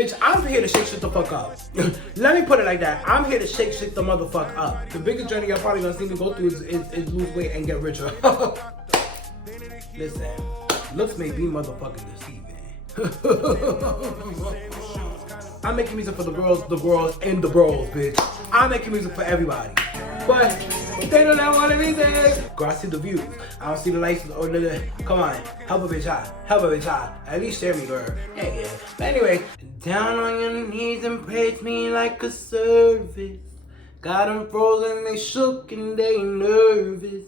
Bitch, I'm here to shake shit the fuck up. Let me put it like that. I'm here to shake shit the motherfuck up. The biggest journey y'all probably gonna see me go through is lose weight and get richer. Listen, looks may be motherfucking deceiving. I'm making music for the girls, and the bros, bitch. I'm making music for everybody. But they don't know what it is. Girl, I see the views. I don't see the likes or the. Come on, help a bitch out. Help a bitch out. At least share me, girl. Yeah. But anyway, down on your knees and praise me like a service. Got them frozen, they shook and they nervous.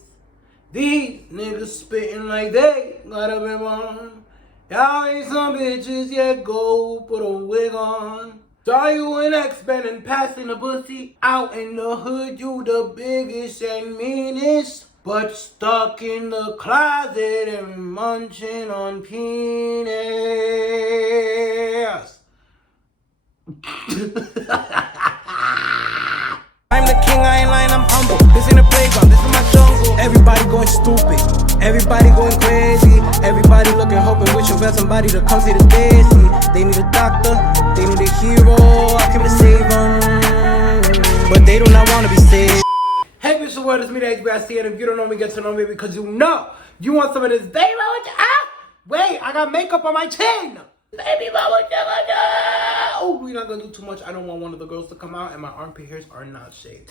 These niggas spitting like they gotta be one. Y'all ain't some bitches yet, go put a wig on. Saw you an ex-band and passing the pussy out in the hood, you the biggest and meanest. But stuck in the closet and munching on penis. I'm the king, I ain't lying, I'm humble. This ain't a playground, this is my jungle. Everybody going stupid, everybody going crazy. Everybody looking, hoping, wishing for somebody to come see the day. See, they need a doctor, they need a hero. I came to save them, but they do not want to be saved. Hey, bitch, the word is me, the Hbic, and if you don't know me, get to know me because you know you want some of this. Baby, what you, wait, I got makeup on my chin. Baby, what you gonna do? Oh, we're not gonna do too much. I don't want one of the girls to come out, and my armpit hairs are not shaved.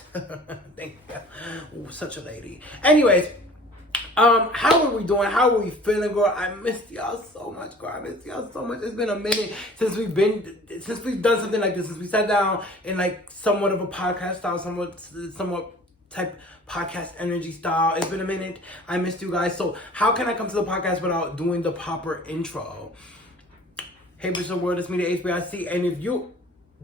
Thank you. Ooh, such a lady. Anyways, how are we doing? How are we feeling, girl? I missed y'all so much, girl. I missed y'all so much. It's been a minute since we've done something like this. Since we sat down in like somewhat of a podcast style, somewhat type podcast energy style. It's been a minute. I missed you guys. So how can I come to the podcast without doing the proper intro? Hey, bitch, the world, it's me, the Hbic, and if you,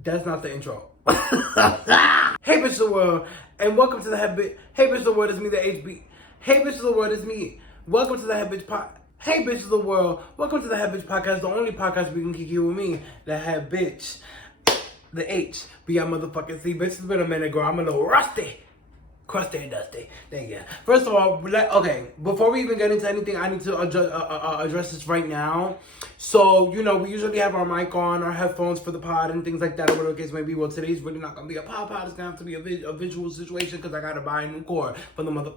that's not the intro. Hey, bitch, the world, and welcome to the Hbic. Hey, bitch, the world, it's me, the Hbic. Hey, bitch, the world, it's me. Welcome to the Hbic pod. Hey, bitch, the world, welcome to the Hbic podcast, the only podcast we can kick you with me, the Hbic. The H, be our motherfucking C. Bitch, it's been a minute, girl. I'm a little rusty. Crusty and dusty. Thank you. First of all, okay, before we even get into anything, I need to address this right now. So, you know, we usually have our mic on, our headphones for the pod and things like that, or whatever the case may be. Well, today's really not going to be a pod. It's going to have to be a visual situation because I got to buy a new cord for the mother...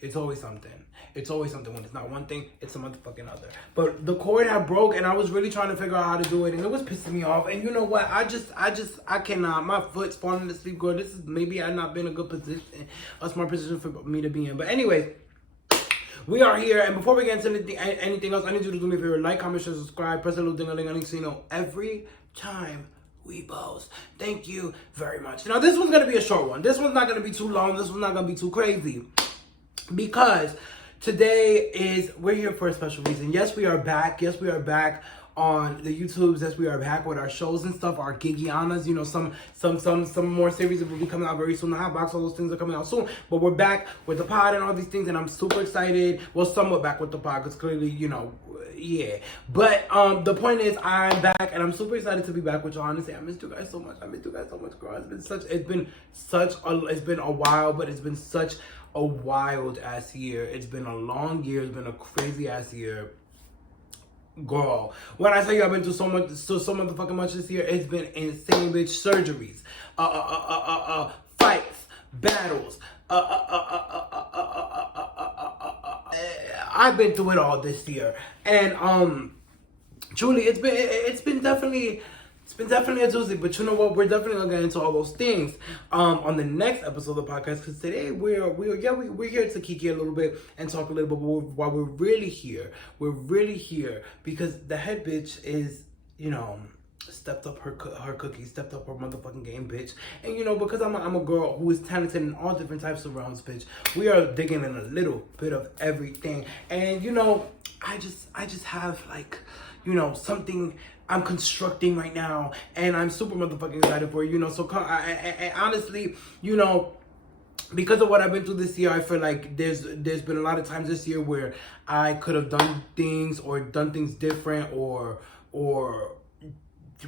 It's always something. It's always something. When it's not one thing, it's a motherfucking other. But the cord had broke and I was really trying to figure out how to do it and it was pissing me off. And you know what? I cannot. My foot's falling asleep, girl. This is maybe I've not been in a good position, a smart position for me to be in. But anyways, we are here. And before we get into anything else, I need you to do me a favor. Like, comment, share, subscribe, press the little ding-a-ling-a-ling so you know every time we post. Thank you very much. Now, this one's going to be a short one. This one's not going to be too long. This one's not going to be too crazy. Because today we're here for a special reason. Yes, we are back. Yes, we are back on the YouTubes. Yes, we are back with our shows and stuff, our gigianas. You know, some more series will be coming out very soon. The Hotbox, all those things are coming out soon. But we're back with the pod and all these things, and I'm super excited. Well, somewhat back with the pod, because clearly, you know, yeah. But the point is, I'm back, and I'm super excited to be back with y'all. Honestly, I missed you guys so much. I missed you guys so much, girl. It's been a while, but it's been such a wild ass year. It's been a long year. It's been a crazy ass year, girl. When I tell you I've been through so motherfucking much this year, it's been insane, bitch. Surgeries, fights, battles, I've been through it all this year, and truly, it's been definitely a doozy. But you know what? We're definitely gonna get into all those things on the next episode of the podcast. Because today we're here to kiki a little bit and talk a little bit. But while we're really here because the head bitch is, you know, stepped up her cookie, stepped up her motherfucking game, bitch. And you know, because I'm a girl who is talented in all different types of realms, bitch, we are digging in a little bit of everything. And you know, I just have, like, you know, something I'm constructing right now, and I'm super motherfucking excited for it, you know. So I honestly, you know, because of what I've been through this year, I feel like there's been a lot of times this year where I could have done things different, or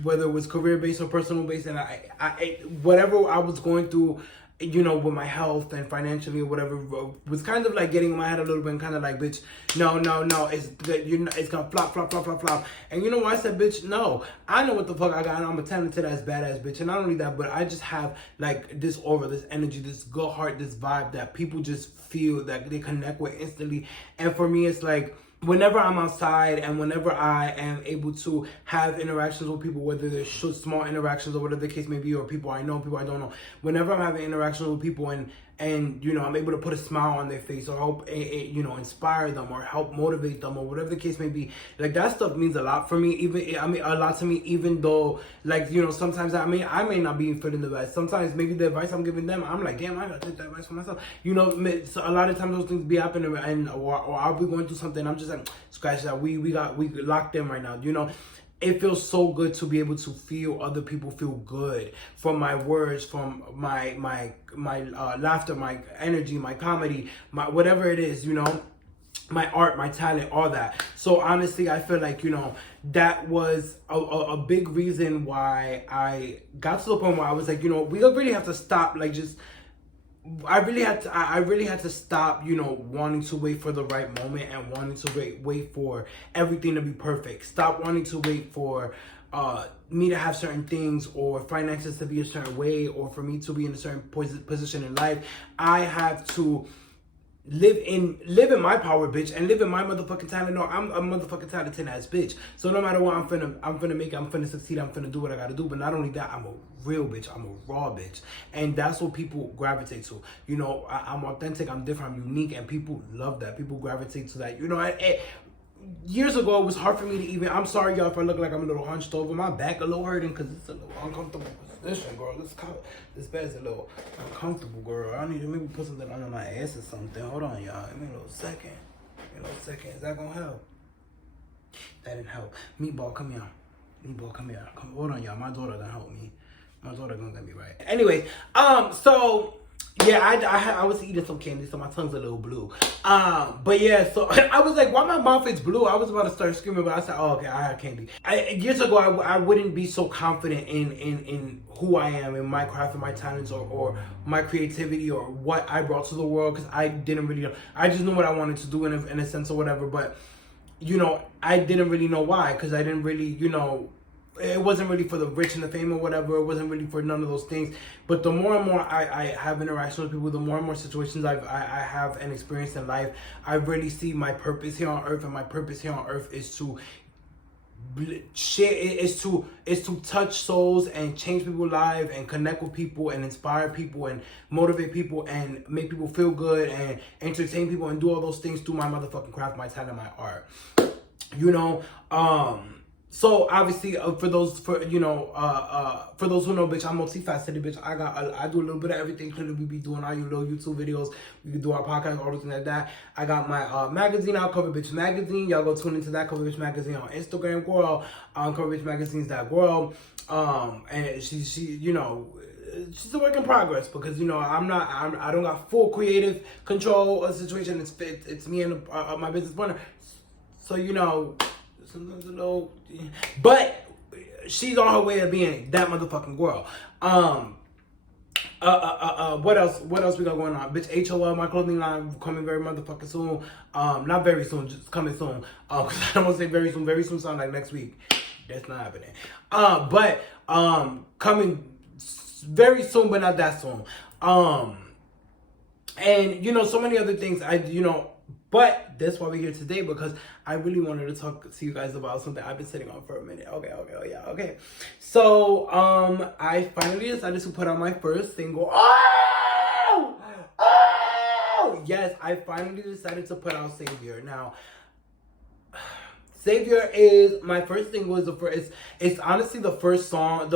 whether it was career based or personal based, and I whatever I was going through you know, with my health and financially or whatever, was kind of like getting in my head a little bit and kind of like, bitch, no, it's good, it's gonna flop. And you know what? I said, bitch, no, I know what the fuck I got, and I'm a talented ass badass bitch. And not only that, but I just have like this aura, this energy, this good heart, this vibe that people just feel that they connect with instantly. And for me, it's like, whenever I'm outside and whenever I am able to have interactions with people, whether they're small interactions or whatever the case may be, or people I know, people I don't know, whenever I'm having interactions with people and you know, I'm able to put a smile on their face or help, you know, inspire them or help motivate them or whatever the case may be, like that stuff means a lot for me. A lot to me, even though, like, you know, sometimes I may not be feeling the best. Sometimes maybe the advice I'm giving them, I'm like, damn, I gotta take that advice for myself. You know, so a lot of times those things be happening, and or I'll be going through something. I'm just like, scratch that. We locked in right now. You know. It feels so good to be able to feel other people feel good from my words, from my laughter, my energy, my comedy, my whatever it is, you know, my art, my talent, all that. So honestly, I feel like, you know, that was a big reason why I got to the point where I was like, you know, we really have to stop, like, just I really had to stop, you know, wanting to wait for the right moment and wanting to wait for everything to be perfect. Stop wanting to wait for me to have certain things or finances to be a certain way or for me to be in a certain position in life. I have to live in my power, bitch, and live in my motherfucking talent. No, I'm a motherfucking talented ass bitch. So no matter what, I'm finna make it, I'm finna succeed, I'm finna do what I gotta do. But not only that, I'm a real bitch, I'm a raw bitch. And that's what people gravitate to. You know, I'm authentic, I'm different, I'm unique, and people love that. People gravitate to that. You know, years ago, it was hard for me to even, I'm sorry, y'all, if I look like I'm a little hunched over. My back a little hurting because it's a little uncomfortable position, girl. This bed's a little uncomfortable, girl. I need to maybe put something under my ass or something. Hold on, y'all. Give me a little second. Is that gonna help? That didn't help. Meatball, come here. Come, hold on, y'all. My daughter gonna help me. My daughter gonna get me right. Anyway, so yeah, I was eating some candy, so my tongue's a little blue. But yeah, so I was like, why my mouth is blue? I was about to start screaming, but I said, oh, okay, I had candy. Years ago, I wouldn't be so confident in who I am, in my craft, and my talents, or my creativity, or what I brought to the world, because I didn't really know. I just knew what I wanted to do in a sense or whatever, but, you know, I didn't really know why, because I didn't really, you know, it wasn't really for the rich and the fame or whatever. It wasn't really for none of those things. But the more and more I have interaction with people, the more and more situations I have and experience in life, I really see my purpose here on earth. And my purpose here on earth is to share, is to touch souls and change people's lives and connect with people and inspire people and motivate people and make people feel good and entertain people and do all those things through my motherfucking craft, my talent, my art. You know, so obviously, for those who know, bitch, I'm multifaceted, bitch. I do a little bit of everything. Clearly, we be doing our little YouTube videos. We can do our podcast, all those things like that. I got my magazine out, Cover Bitch Magazine. Y'all go tune into that, Cover Bitch Magazine on Instagram, girl. Cover Bitch Magazine's that girl. And she, you know, she's a work in progress because, you know, I don't got full creative control of the situation. It's me and my business partner. So, you know, sometimes a little, but she's on her way of being that motherfucking girl. What else we got going on? Bitch, HOL, my clothing line coming very motherfucking soon. Not very soon, just coming soon. Cause I don't want to say very soon. Very soon sound like next week. That's not happening. But coming very soon, but not that soon. And you know, so many other things. But that's why we're here today, because I really wanted to talk to you guys about something I've been sitting on for a minute. Okay. So, I finally decided to put out my first single. Oh! Yes, I finally decided to put out Savior. Now, Savior is my first single. It's honestly the first song,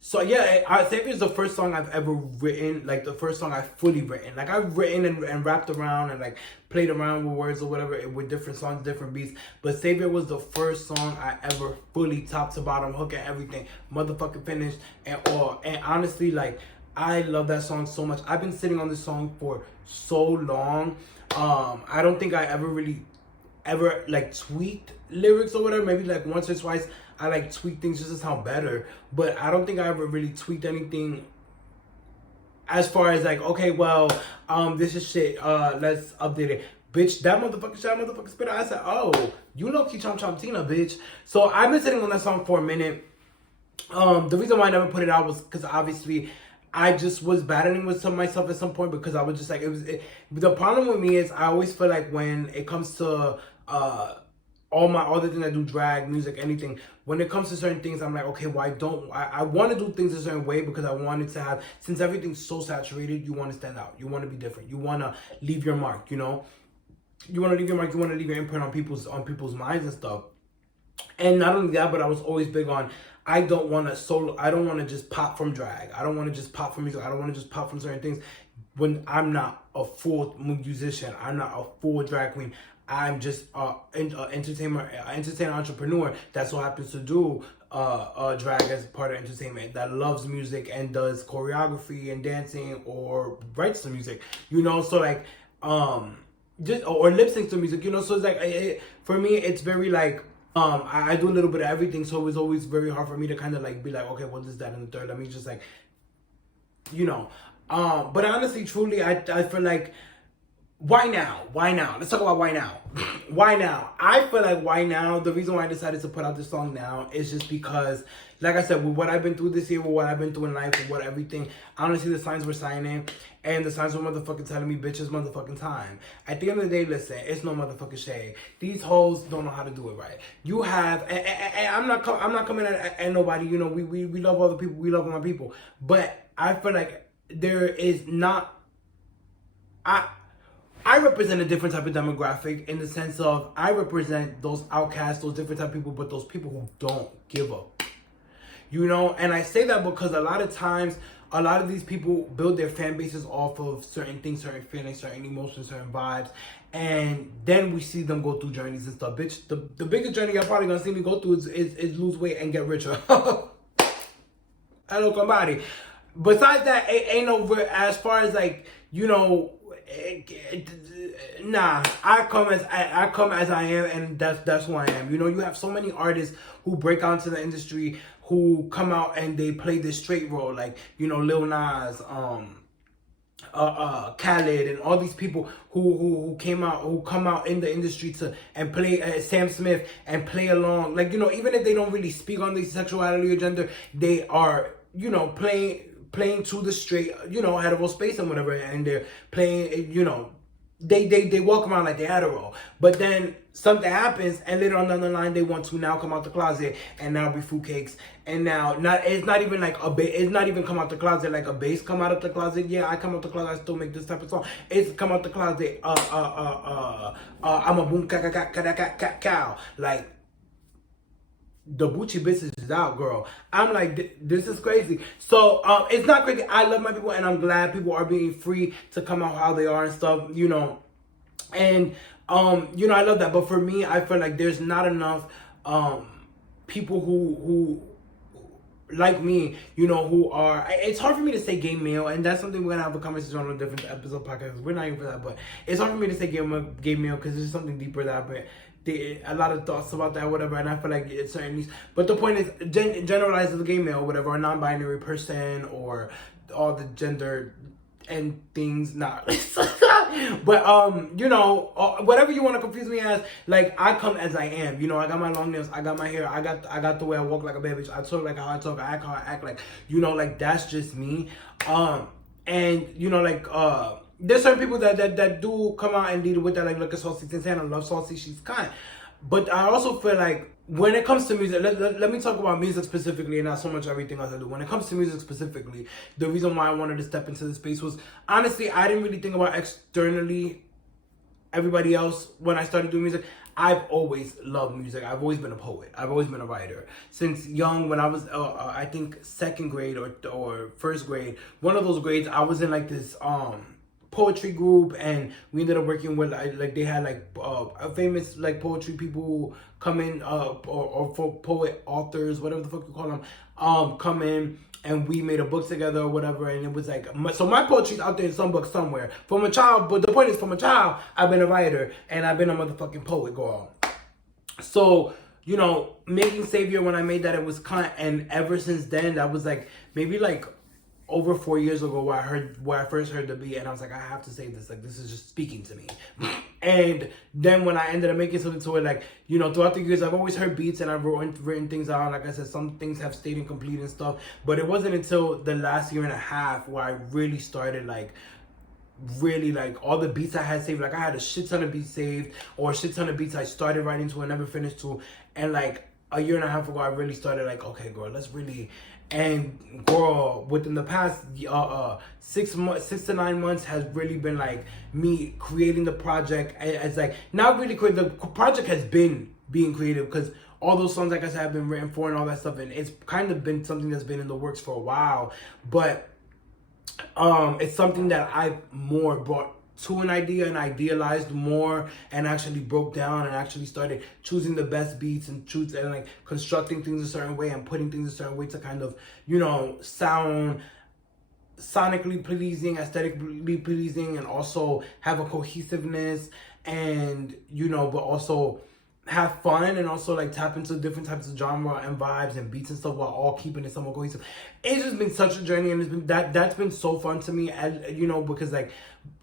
So yeah, Savior is the first song I've ever written, like the first song I've fully written. Like I've written and rapped around and like played around with words or whatever with different songs, different beats. But Savior was the first song I ever fully top to bottom, hook and everything, motherfucking finished and all. And honestly, like I love that song so much. I've been sitting on this song for so long. I don't think I ever like tweaked lyrics or whatever. Maybe like once or twice. I like tweak things just to sound better, but I don't think I ever really tweaked anything as far as like, okay, well, this is shit. Let's update it. Bitch, that motherfucker spit out. I said, oh, you know Key Chom Chom Tina, bitch. So I've been sitting on that song for a minute. The reason why I never put it out was because obviously I just was battling with myself at some point, because I was just like, the problem with me is I always feel like when it comes to all the things I do, drag, music, anything, when it comes to certain things, I'm like, okay, well, I want to do things a certain way because I wanted to have, since everything's so saturated, you want to stand out, you want to be different, you want to leave your mark, you know? You want to leave your mark, you want to leave your imprint on people's minds and stuff. And not only that, but I was always big on, I don't want to just pop from drag. I don't want to just pop from music. I don't want to just pop from certain things when I'm not a full musician. I'm not a full drag queen. I'm just an entertainer entrepreneur that so happens to do drag as part of entertainment, that loves music and does choreography and dancing or writes the music, you know? So like, just, or lip syncs to music, you know? So it's like, for me, it's very like, I do a little bit of everything, so it was always very hard for me to kind of like be like, okay, well, this, that, and the third. Let me just like, you know. But honestly, truly, I feel like, why now? Why now? Let's talk about why now. Why now? I feel like why now, the reason why I decided to put out this song now is just because, like I said, with what I've been through this year, with what I've been through in life, with what everything, honestly, the signs were signing, and the signs were motherfucking telling me, bitch, it's motherfucking time. At the end of the day, listen, it's no motherfucking shade. These hoes don't know how to do it right. You have, and I'm not coming at nobody, you know, we love all the people, we love all my people, but I feel like there is not, I represent a different type of demographic in the sense of I represent those outcasts, those different type of people, but those people who don't give up. You know, and I say that because a lot of times, a lot of these people build their fan bases off of certain things, certain feelings, certain emotions, certain vibes. And then we see them go through journeys and stuff. Bitch, the biggest journey you're probably going to see me go through is lose weight and get richer. Hello, somebody. Besides that, it ain't over as far as like, you know, nah, I come as I am, and that's who I am. You know, you have so many artists who break out into the industry, who come out and they play this straight role, like, you know, Lil Nas, Khaled, and all these people who come out in the industry and play Sam Smith and play along, like, you know, even if they don't really speak on their sexuality or gender, they are, you know, playing to the straight, you know, hetero space and whatever, and they're playing, you know, they walk around like they're hetero, but then something happens, and later on down the line, they want to now come out the closet and now be fruitcakes, and now it's not even like it's not even come out the closet like a bass come out of the closet. Yeah, I come out the closet, I still make this type of song. It's come out the closet. I'm a boom cow, like. The Bucci business is out, girl. I'm like, this is crazy. So, it's not crazy. I love my people, and I'm glad people are being free to come out how they are and stuff, you know. And, you know, I love that. But for me, I feel like there's not enough people who like me, you know, who are, it's hard for me to say gay male, and that's something we're gonna have a conversation on a different episode podcast. We're not even for that, but it's hard for me to say gay male because there's something deeper that a lot of thoughts about that, whatever, and I feel like it's certain. But the point is, generalize as a gay male, whatever, a non-binary person, or all the gender and things, not. But you know, whatever you want to confuse me as, like, I come as I am. You know, I got my long nails, I got my hair, I got the way I walk like a baby. I talk like how I talk, I act how I act, like, you know, like, that's just me. And you know, like, there's certain people that do come out and deal with that, like, look at Saucy Santana, love Saucy, she's kind. But I also feel like when it comes to music, let me talk about music specifically and not so much everything else I do. When it comes to music specifically, the reason why I wanted to step into this space was, honestly, I didn't really think about externally everybody else when I started doing music. I've always loved music. I've always been a poet. I've always been a writer. Since young, when I was, I think, second grade or first grade, one of those grades, I was in, like, this, poetry group, and we ended up working with, like, they had, like, famous, like, poetry people come in, or for poet authors, whatever the fuck you call them, come in, and we made a book together or whatever, and it was like, so my poetry's out there in some book somewhere from a child. But the point is, from a child, I've been a writer, and I've been a motherfucking poet, girl. So, you know, making Savior, when I made that, it was kind, and ever since then, that was like maybe like over 4 years ago where I first heard the beat, and I was like, I have to say this, like this is just speaking to me. And then when I ended up making something to it, like, you know, throughout the years I've always heard beats and I've written things out. Like I said, some things have stayed incomplete and stuff, but it wasn't until the last year and a half where I really started like all the beats I had saved. Like I had a shit ton of beats saved, or a shit ton of beats I started writing to and never finished to, and like a year and a half ago I really started like, okay girl, let's really. And girl, within the past 6 to 9 months has really been like me creating the project. It's like not really create, the project has been being creative, because all those songs, like I said, have been written for and all that stuff, and it's kind of been something that's been in the works for a while. But it's something that I've more brought to an idea and idealized more, and actually broke down and actually started choosing the best beats and like constructing things a certain way and putting things a certain way to kind of, you know, sound sonically pleasing, aesthetically pleasing, and also have a cohesiveness, and, you know, but also have fun, and also like tap into different types of genre and vibes and beats and stuff while all keeping it somewhat cohesive. It's just been such a journey, and it's been that's been so fun to me, as you know, because like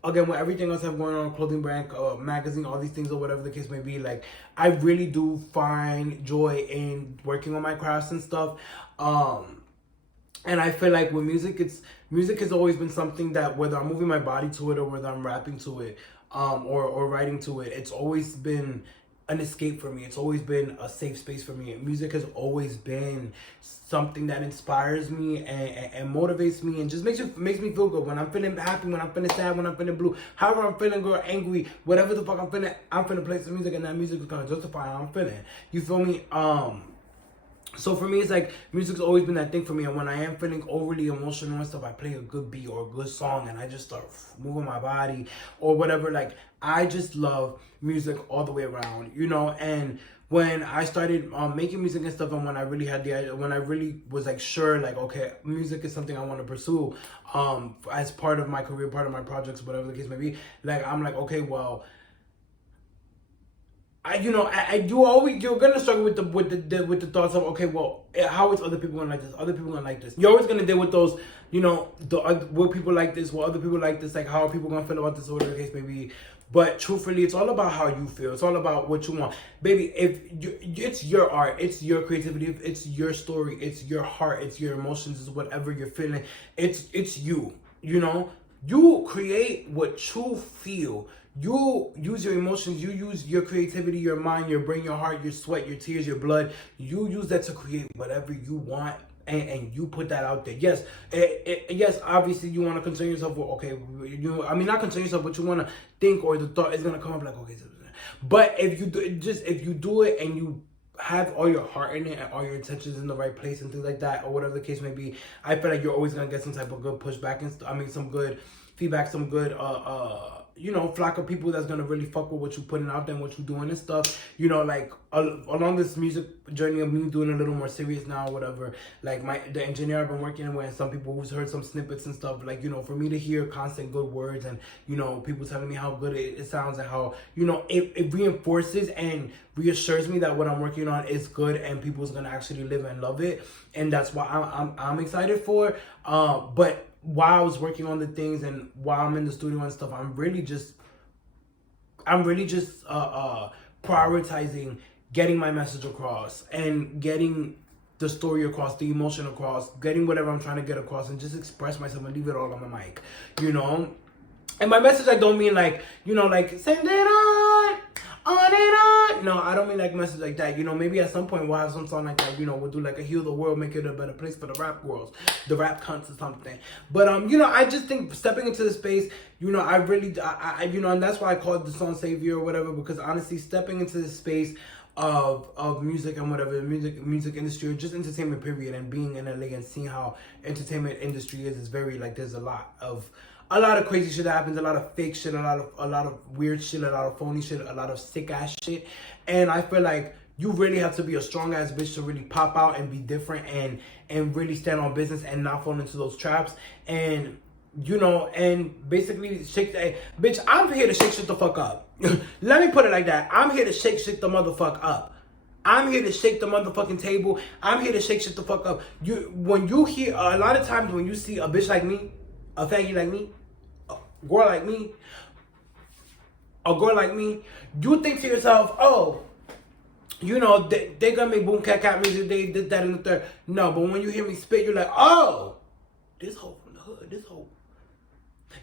again, with everything else I have going on, clothing brand, magazine, all these things, or whatever the case may be, like I really do find joy in working on my crafts and stuff. And I feel like with music, music has always been something that, whether I'm moving my body to it or whether I'm rapping to it, or writing to it, it's always been an escape for me. It's always been a safe space for me. Music has always been something that inspires me and motivates me, and just makes me feel good. When I'm feeling happy, when I'm feeling sad, when I'm feeling blue, however I'm feeling, girl, angry, whatever the fuck I'm feeling, I'm finna play some music, and that music is gonna justify how I'm feeling. You feel me? So for me, it's like music's always been that thing for me. And when I am feeling overly emotional and stuff, I play a good beat or a good song, and I just start moving my body or whatever. Like I just love music all the way around, you know. And when I started making music and stuff, and when I really had the idea, when I really was like sure, like okay, music is something I want to pursue as part of my career, part of my projects, whatever the case may be. Like I'm like, okay, well, I do always, you're gonna struggle with the thoughts of, okay, well, how is other people gonna like this? Other people gonna like this? You're always gonna deal with those, you know, will people like this? Will other people like this? Like, how are people gonna feel about this, or whatever the case may be? But truthfully, it's all about how you feel. It's all about what you want, baby. It's your art, it's your creativity, it's your story, it's your heart, it's your emotions, it's whatever you're feeling. It's you. You know, you create what you feel. You use your emotions, you use your creativity, your mind, your brain, your heart, your sweat, your tears, your blood. You use that to create whatever you want, and you put that out there. Yes, yes, obviously you want to concern yourself with, okay, not concern yourself, but you want to think, or the thought is going to come up like, okay, but if you do it and you have all your heart in it and all your intentions in the right place and things like that, or whatever the case may be, I feel like you're always going to get some type of good pushback and some good feedback, some good you know, flock of people that's gonna really fuck with what you're putting out there and what you're doing and stuff. You know, like along this music journey of me doing a little more serious now, whatever. Like the engineer I've been working with, some people who's heard some snippets and stuff. Like, you know, for me to hear constant good words, and you know, people telling me how good it sounds, and how, you know, it reinforces and reassures me that what I'm working on is good and people's gonna actually live and love it, and that's why I'm excited for. But while I was working on the things and while I'm in the studio and stuff, I'm really just prioritizing getting my message across and getting the story across, the emotion across, getting whatever I'm trying to get across, and just express myself and leave it all on my mic, you know. And by message, I don't mean like, you know, like send it on and on. No, I don't mean like message like that. You know, maybe at some point we'll have some song like that. You know, we'll do like a heal the world, make it a better place for the rap girls, the rap cunts or something. But you know, I just think stepping into the space, you know, I you know, and that's why I called the song Savior or whatever, because honestly, stepping into the space of music and whatever, music industry, or just entertainment period, and being in LA and seeing how entertainment industry is very like, there's a lot of crazy shit that happens, a lot of fake shit, a lot of weird shit, a lot of phony shit, a lot of sick ass shit. And I feel like you really have to be a strong ass bitch to really pop out and be different and really stand on business and not fall into those traps. And you know, and basically shake the bitch. I'm here to shake shit the fuck up. Let me put it like that. I'm here to shake shit the motherfuck up. I'm here to shake the motherfucking table. I'm here to shake shit the fuck up. When you hear, a lot of times when you see a bitch like me, a faggy like me, a girl like me, you think to yourself, oh, you know, they gonna make boom cat cat music, they did that in the third. No, but when you hear me spit, you're like, oh, this hoe from the hood, this hoe.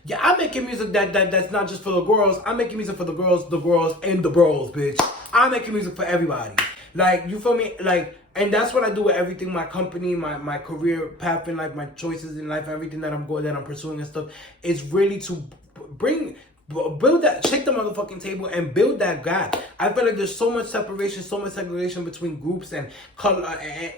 Yeah, I'm making music that's not just for the girls. I'm making music for the girls, and the bros, bitch. I'm making music for everybody. Like, you feel me? Like, and that's what I do with everything, my company, my career path in life, my choices in life, everything that I'm pursuing and stuff, is really to build that, shake the motherfucking table and build that gap. I feel like there's so much separation, so much segregation between groups and color,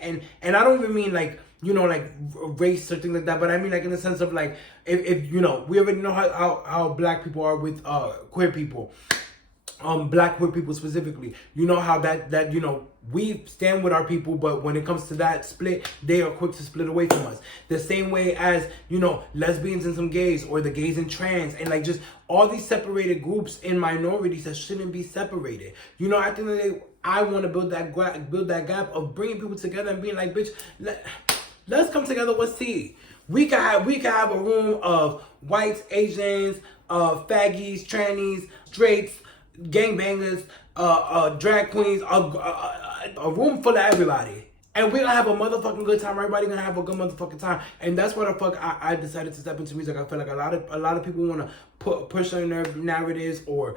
and I don't even mean like, you know, like race or things like that, but I mean like in the sense of like, if you know, we already know how black people are with queer people. Black queer people specifically, you know how that you know, we stand with our people, but when it comes to that split, they are quick to split away from us. The same way as, you know, lesbians and some gays, or the gays and trans, and like just all these separated groups and minorities that shouldn't be separated. You know, at the end of the day, I want to build that gap of bringing people together and being like, bitch, let's come together. What's tea? We can have a room of whites, Asians, faggies, trannies, straights, gangbangers, drag queens, a room full of everybody. And we're gonna have a motherfucking good time. Everybody gonna have a good motherfucking time. And that's why the fuck I decided to step into music. I feel like a lot of people wanna push certain narratives or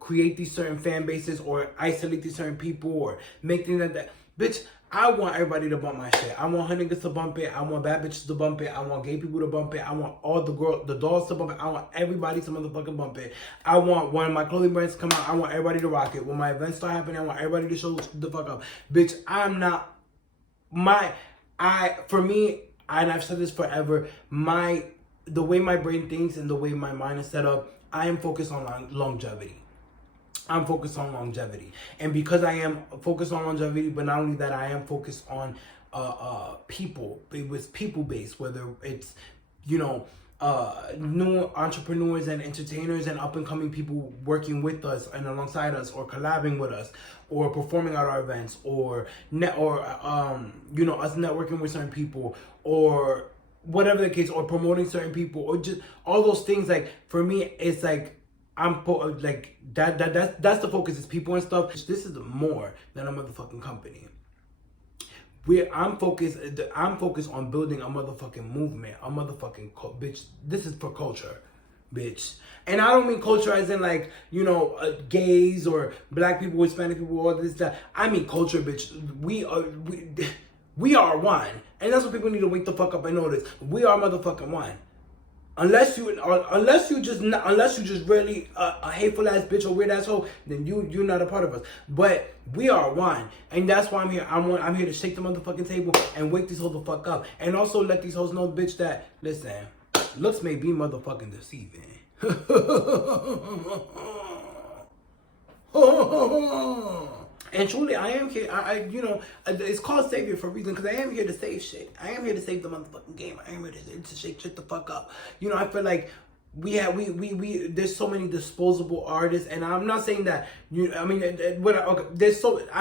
create these certain fan bases or isolate these certain people or make things like that. Bitch, I want everybody to bump my shit. I want her niggas to bump it. I want bad bitches to bump it. I want gay people to bump it. I want all the dolls to bump it. I want everybody to motherfucking bump it. I want when my clothing brands come out, I want everybody to rock it. When my events start happening, I want everybody to show the fuck up. Bitch, I'm not, for me, and I've said this forever, the way my brain thinks and the way my mind is set up, I am focused on longevity. I'm focused on longevity. And because I am focused on longevity, but not only that, I am focused on people. It was people-based, whether it's, you know, new entrepreneurs and entertainers and up-and-coming people working with us and alongside us, or collabing with us, or performing at our events, or you know, us networking with certain people, or whatever the case, or promoting certain people, or just all those things. Like, for me, it's like, like that's the focus, is people and stuff. This is more than a motherfucking company. I'm focused on building a motherfucking movement, a motherfucking bitch. This is for culture, bitch. And I don't mean culture as in like, you know, gays or black people, Hispanic people, all this stuff. I mean culture, bitch. We are one, and that's what people need to wake the fuck up and notice. We are motherfucking one. Unless you just really a hateful ass bitch or weird asshole, then you're not a part of us. But we are one, and that's why I'm here. I'm here to shake the motherfucking table and wake these hoes the fuck up, and also let these hoes know, bitch, that listen, looks may be motherfucking deceiving. And truly, I am here. You know, it's called Savior for a reason, because I am here to save shit. I am here to save the motherfucking game. I am here to shake shit the fuck up. You know, I feel like we there's so many disposable artists, and I'm not saying that I mean, I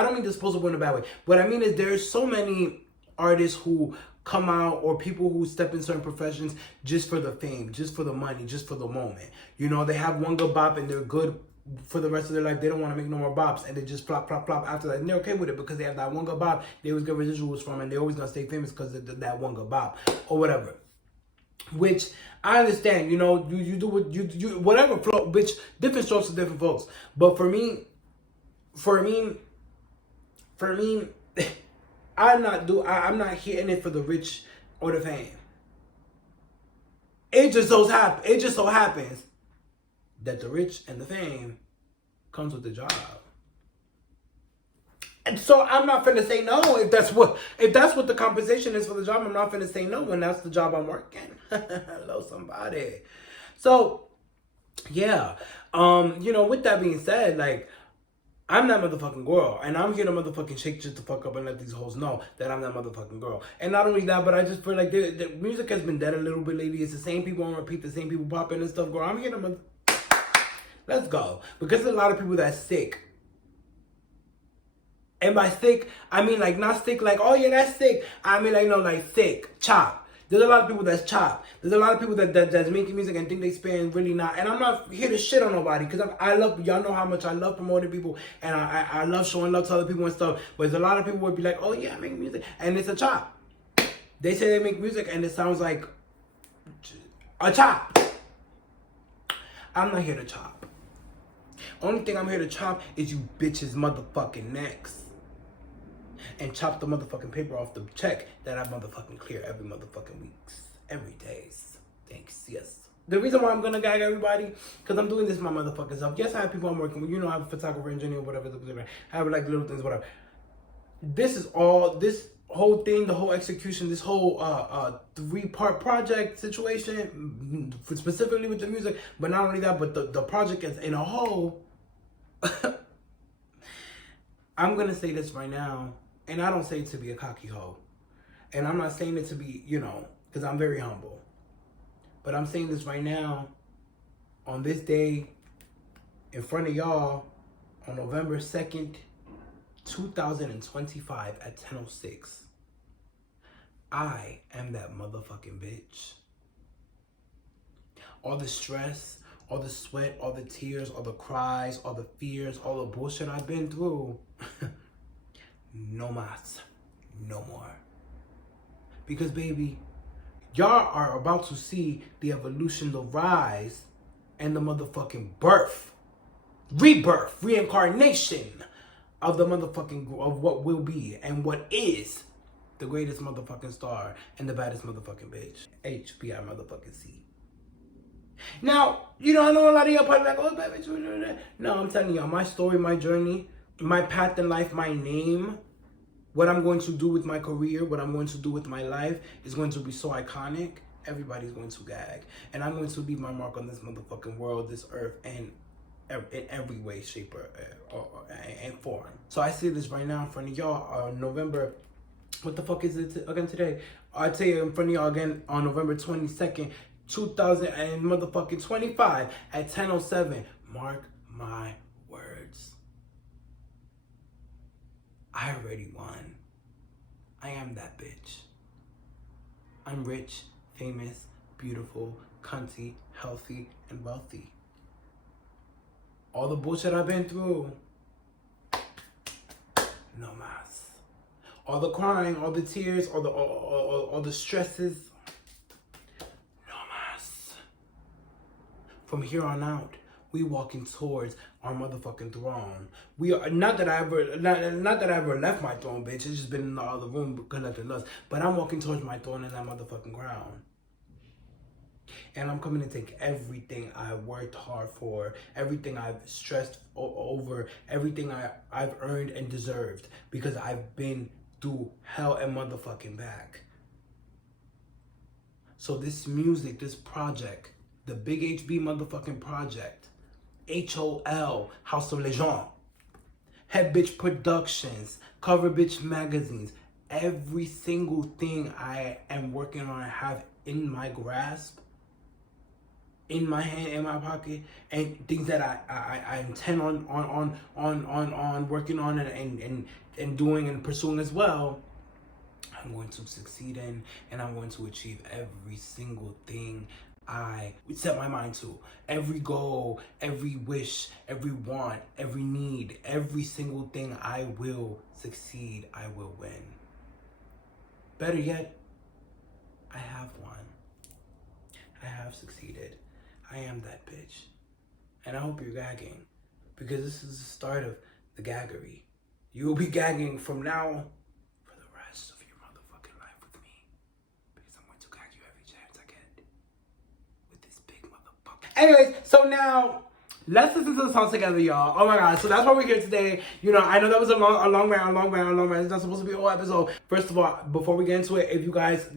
don't mean disposable in a bad way. What I mean is there's so many artists who come out, or people who step in certain professions just for the fame, just for the money, just for the moment. You know, they have one good bop and they're good for the rest of their life. They don't want to make no more bops, and they just flop after that, and they're okay with it because they have that one good bop they always get residuals from, and they're always gonna stay famous because of that one good bop or whatever. Which I understand, you know, you do what you whatever flow, bitch. Different strokes for different folks. But for me, I'm not hitting it for the rich or the fame. It just so happens that the rich and the fame comes with the job. And so I'm not finna say no if that's what the compensation is for the job. I'm not finna say no when that's the job I'm working. Hello, somebody. So yeah, you know, with that being said, like, I'm that motherfucking girl, and I'm here to motherfucking shake shit the fuck up and let these hoes know that I'm that motherfucking girl. And not only that, but I just feel like the music has been dead a little bit lately. It's the same people on repeat, the same people popping and stuff. Girl, I'm here to let's go. Because there's a lot of people that's sick And by thick, I mean like not thick like, oh yeah, that's thick. I mean like, no, like thick, chop. There's a lot of people that's chop. There's a lot of people that's making music and think they spend really not. And I'm not here to shit on nobody because I love, y'all know how much I love promoting people and I love showing love to other people and stuff. But there's a lot of people would be like, oh yeah, I make music. And it's a chop. They say they make music and it sounds like a chop. I'm not here to chop. Only thing I'm here to chop is you bitches motherfucking necks. And chop the motherfucking paper off the check that I motherfucking clear every motherfucking weeks. Every days. Thanks, yes. The reason why I'm gonna gag everybody, because I'm doing this my motherfucking self. Yes, I have people I'm working with. You know, I have a photographer, engineer, whatever. I have like little things, whatever. This is all, this whole thing, the whole execution, this whole 3-part project situation, specifically with the music, but not only that, but the project is in a whole. I'm gonna say this right now. And I don't say it to be a cocky hoe. And I'm not saying it to be, you know, because I'm very humble. But I'm saying this right now, on this day, in front of y'all, on November 2nd, 2025 at 10:06. I am that motherfucking bitch. All the stress, all the sweat, all the tears, all the cries, all the fears, all the bullshit I've been through. No mas, no more. Because baby, y'all are about to see the evolution, the rise, and the motherfucking birth, rebirth, reincarnation of the motherfucking, of what will be and what is the greatest motherfucking star and the baddest motherfucking bitch. Hbic motherfucking C. Now, you know, I know a lot of y'all probably like, oh, bad bitch. No, I'm telling y'all, my story, my journey, my path in life, my name, what I'm going to do with my career, what I'm going to do with my life is going to be so iconic. Everybody's going to gag. And I'm going to leave my mark on this motherfucking world, this earth, and in every way, shape, and form. So I say this right now in front of y'all on November, what the fuck is it again today? I tell you in front of y'all again on November 22nd, 2025 at 10:07. Mark my words. I already won. I am that bitch. I'm rich, famous, beautiful, cunty, healthy, and wealthy. All the bullshit I've been through, no mas. All the crying, all the tears, all the stresses, no mas. From here on out, we walking towards our motherfucking throne. We are not that I ever left my throne, bitch. It's just been in the other room collecting lust. But I'm walking towards my throne in that motherfucking crown. And I'm coming to take everything I worked hard for, everything I've stressed over, everything I've earned and deserved, because I've been through hell and motherfucking back. So this music, this project, the Big HB motherfucking project, HOL, House of Legend, Hbic Productions, Cover Bitch Magazines, every single thing I am working on, I have in my grasp, in my hand, in my pocket, and things that I intend on working on and doing and pursuing as well, I'm going to succeed in, and I'm going to achieve every single thing I set my mind to. Every goal, every wish, every want, every need, every single thing I will succeed, I will win. Better yet, I have won. I have succeeded. I am that bitch. And I hope you're gagging, because this is the start of the gaggery. You will be gagging from now for the rest of your motherfucking life with me, because I'm going to gag you every chance I get with this big motherfucker. Anyways, so now let's listen to the song together, y'all. Oh my god, so that's why we're here today. You know, I know that was a long rant. It's not supposed to be a whole episode. First of all, before we get into it, if you guys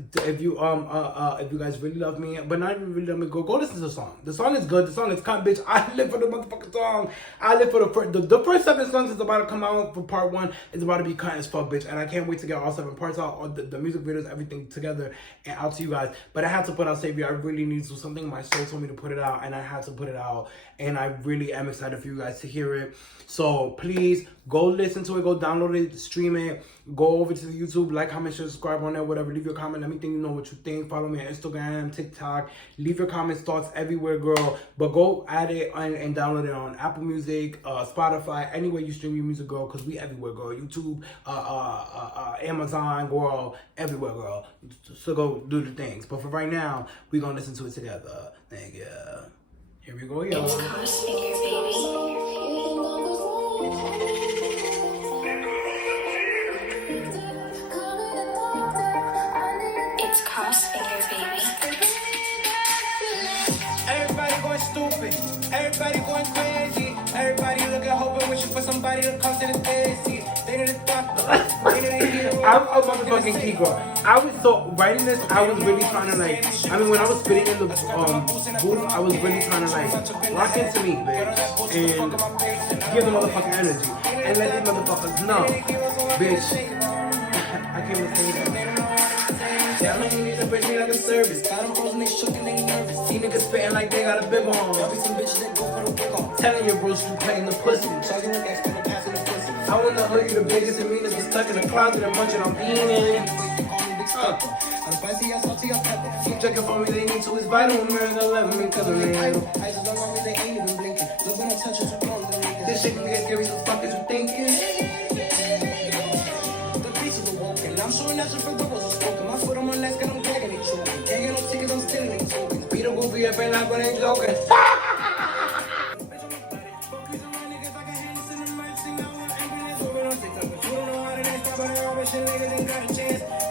really love me, but not even really love me, go listen to the song. The song is good. The song is cunt, bitch. I live for the motherfucking song. I live for the first 7 songs is about to come out for part 1. It's about to be cunt as fuck, bitch. And I can't wait to get all 7 parts out, all the music videos, everything together and out to you guys. But I had to put out Savior. I really need to. Something my soul told me to put it out, and I had to put it out. And I really am excited for you guys to hear it. So please go listen to it, go download it, stream it, go over to the YouTube, like, comment, share, subscribe on there, whatever. Leave your comment. Let me think, you know what you think. Follow me on Instagram, TikTok. Leave your comments, thoughts everywhere, girl. But go add it and download it on Apple Music, Spotify, anywhere you stream your music, girl. Cause we everywhere, girl. YouTube, Amazon, girl, everywhere, girl. So go do the things. But for right now, we gonna listen to it together. Thank you. Here we go, yo. It's Crossfinger, baby. Everybody going stupid. Everybody going crazy. Everybody looking, hoping, wishing for somebody to come to the stage. See, they need a doctor. They need a hero. I'm a motherfucking key girl. I was so writing this. I was really trying to like. I mean, when I was spitting in the booth, I was really trying to like rock into me, bitch, and give the motherfucking energy, and let these motherfuckers know, bitch. I came to say that. Yeah, I don't need to bring me like a service. Got them frozen, they shook and they nervous. See niggas spitting like they got a big one. There'll be some bitches that go for the big one. Telling your bros you playing the pussy. Talking like extra and passing the pussy. I wanna hug you the biggest and meanest. Is stuck in the closet and munching on beans. Keep checking for me, they need to. It's vital. America love me cause I'm idle. Isis don't want me, they ain't even blinking. Look when I touch it, you close the nigga. This shit can get scary, so fuck is you thinking? The pieces are woken. I'm showing that shit for the was spoken. My foot on my legs, cause I'm gagging it choking. Can't get no tickets, I'm stealing it tokens. Beat a goofy up and like when they joking.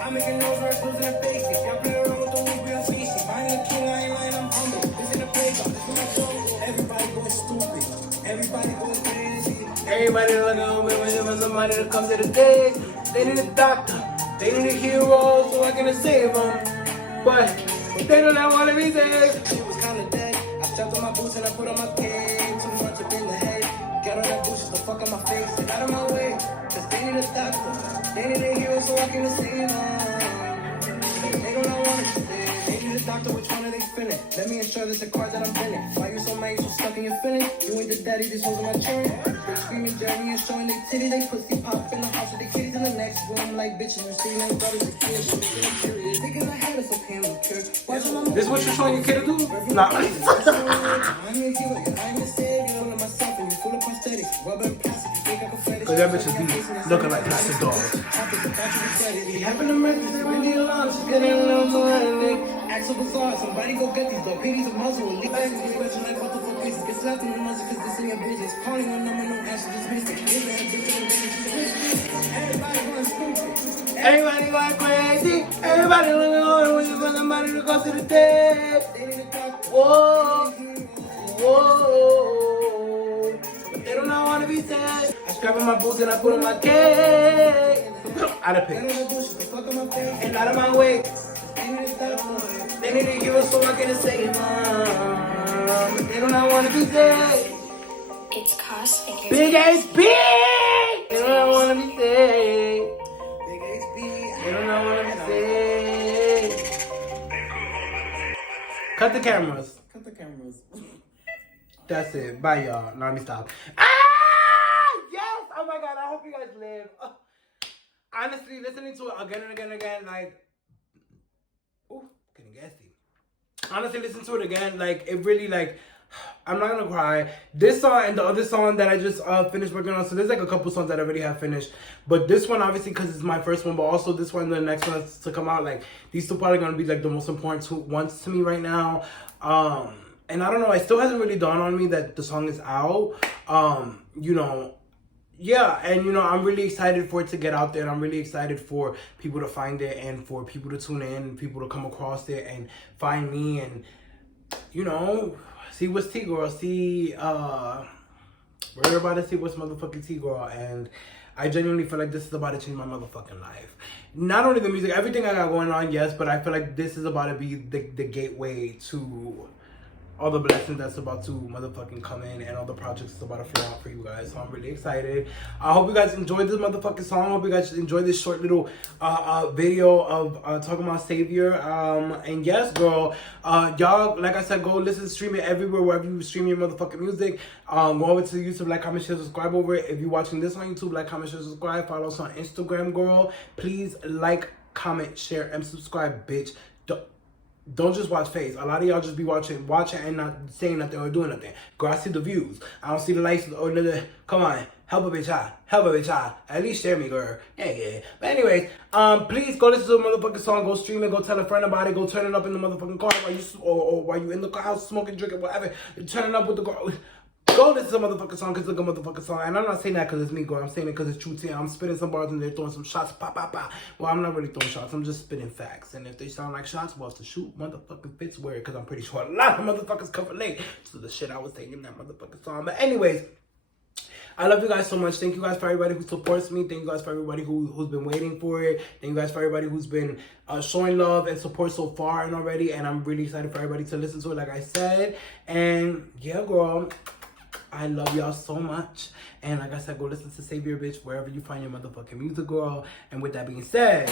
I'm making those words, losing their faces. Y'all play around with the weak, real species. Finding the king, I ain't lying, I'm humble. This in the playground, this is my jungle. Everybody going stupid. Everybody going crazy. Everybody looking over, waiting for somebody to come to the stage. They need a doctor. They need a hero, so I can save them. But they do not want to be saved. She was kind of dead. I stepped on my boots and I put on my cape. Too much up in the head. Get on that bullshit, the fuck on my face. Get out of my way, cause they need a doctor. They need a hero, so I can save them. They don't know what to say. They need a doctor, which one are they spinning? Let me ensure there's a card that I'm pinning. Why you so mad, you so stuck in your feelings? You ain't the daddy, this wasn't my children. They're screaming, Jeremy, and showing they titty. They pussy pop in the house with they kitties in the next room. Like bitches, you see them brothers, the kids, so it's curious. Thinking I had us, okay, I'm curious. This is what you're showing your kid to do? Nah. I'm here, I'm the savior, all of myself, and you're full of prosthetics. Rubber and plastic, you think I can fetish. Cause that bitch is looking like plastic dolls. He having an emergency, we need a lunch, getting a little too early. Act so bizarre, somebody go get these dog PDs of muscle. Leave back and get like what the fuck is it? Get slapped in the muscle cause this in your business. Calling one number, no answer, just miss it. Everybody going stupid. Everybody going crazy. Everybody looking over, wishing for somebody to go to the dead. Whoa, whoa. But they do not want to be sad. I strap on my boots and I put on my cake. Out of pitch. And out of my way. They need to give us so I can save them. They do not want to be dead. It's Crossfinger. Big HB! They do not want to be dead. Big HB. They do not want to be dead. Cut the cameras. Cut the cameras. That's it. Bye, y'all. Now let me stop. Ah! Yes! Oh my God. I hope you guys live. Honestly, listening to it again and again and again, like, ooh, getting gassy. Honestly, listen to it again, like, it really, like, I'm not gonna cry. This song and the other song that I just finished working on, so there's like a couple songs that I already have finished, but this one, obviously, because it's my first one, but also this one, the next one to come out, like, these two probably gonna be, like, the most important ones to me right now. And I don't know, it still hasn't really dawned on me that the song is out. You know, yeah, and you know, I'm really excited for it to get out there, and I'm really excited for people to find it, and for people to tune in, and people to come across it and find me, and you know, see what's T-Girl, see we're about to see what's motherfucking T-Girl, and I genuinely feel like this is about to change my motherfucking life. Not only the music, everything I got going on, yes, but I feel like this is about to be the gateway to all the blessings that's about to motherfucking come in and all the projects that's about to flow out for you guys. So I'm really excited. I hope you guys enjoyed this motherfucking song. I hope you guys enjoyed this short little video of talking about Savior. And yes, girl, y'all, like I said, go listen, stream it everywhere, wherever you stream your motherfucking music. Go over to YouTube, like, comment, share, subscribe over it. If you're watching this on YouTube, like, comment, share, subscribe. Follow us on Instagram, girl. Please like, comment, share, and subscribe, bitch. Don't just watch face. A lot of y'all just be watching and not saying nothing or doing nothing. Girl, I see the views. I don't see the likes or the. Come on, help a bitch out. Help a bitch out. At least share me, girl. Yeah. But anyways, please go listen to the motherfucking song. Go stream it. Go tell a friend about it. Go turn it up in the motherfucking car while you or while you in the house smoking, drinking, whatever. Turn it up with the girl. Go listen to the motherfucking song because it's a motherfucking song. And I'm not saying that because it's me, girl. I'm saying it because it's true to you. I'm spitting some bars and they're throwing some shots. Pop, pop, pop. Well, I'm not really throwing shots. I'm just spitting facts. And if they sound like shots, well, if the shoot motherfucking fits weird because I'm pretty sure a lot of motherfuckers cover late to the shit I was saying in that motherfucking song. But anyways, I love you guys so much. Thank you guys for everybody who supports me. Thank you guys for everybody who's been waiting for it. Thank you guys for everybody who's been showing love and support so far and already. And I'm really excited for everybody to listen to it, like I said. And yeah, girl, I love y'all so much. And like I said, go listen to Savior, bitch, wherever you find your motherfucking music, girl. And with that being said,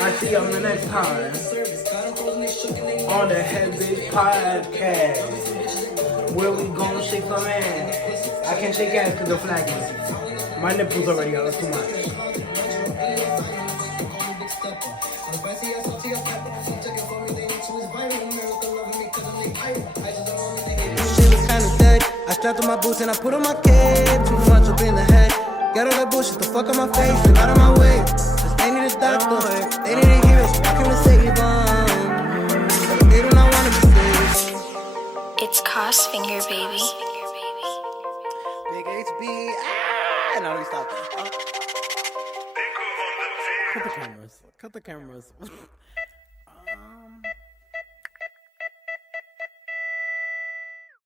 I'll see y'all the next time on the Hbic podcast, where we gonna shake some ass. I can't shake ass because they're flagging. My nipples already out. That's too much. I strapped on my boots and I put on my cape. Too much up in the head. Got all that bullshit the fuck on my face and out of my way. Cause they need a doctor, they need a hero, so I can save them. But they do not want to be saved. It's Finger, baby. Big HB. Ah! No, let me stop. Cut the cameras.